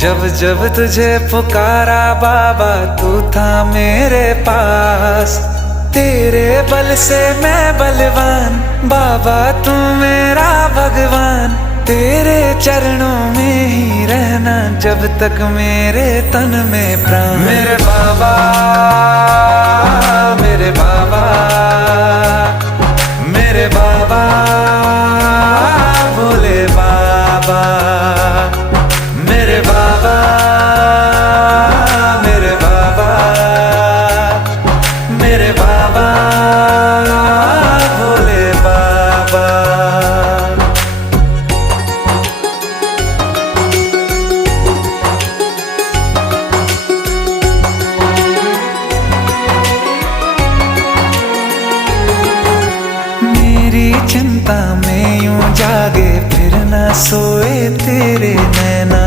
जब जब तुझे पुकारा बाबा तू था मेरे पास। तेरे बल से मैं बलवान बाबा तू मेरा भगवान। तेरे चरणों में ही रहना जब तक मेरे तन में प्राण। मेरे बाबा मेरे बाबा मेरे बाबा भोले बाबा। मेरे बाबा मेरे बाबा मेरे बाबा भोले बाबा। मेरी चिंता में यूं जागे फिर ना सोए तेरे नैना।